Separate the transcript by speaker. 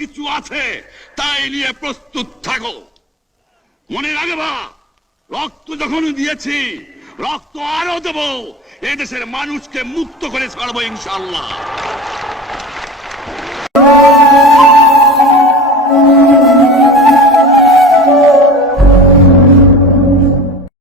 Speaker 1: কিছু আছে, তাই নিয়ে প্রস্তুত থাকো। মনে রাখে রাখবা রক্ত যখন দিয়েছি, রক্ত আরও দেব, এদেশের মানুষকে মুক্ত করে ছাড়বো ইনশাল্লাহ